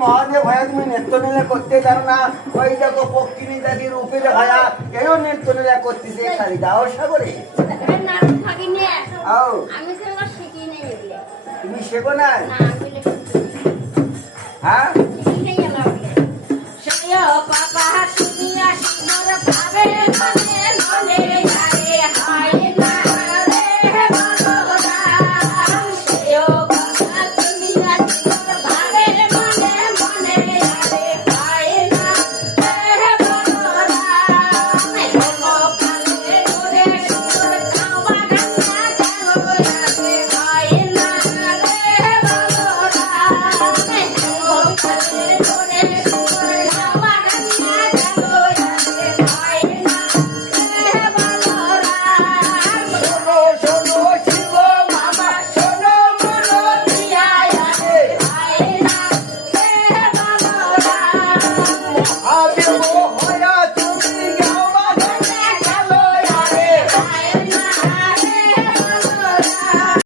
মহাদেব ভাইয়া তুমি নৃত্য নীলা করতে জানো না? ওই দেখো পক্ষিণী জাতি রূপে যে ভাইয়া এও নৃত্য নীলা করতেছে খালি দাও সাগরে। আও তুমি শেখো না? হ্যাঁ মহাদেব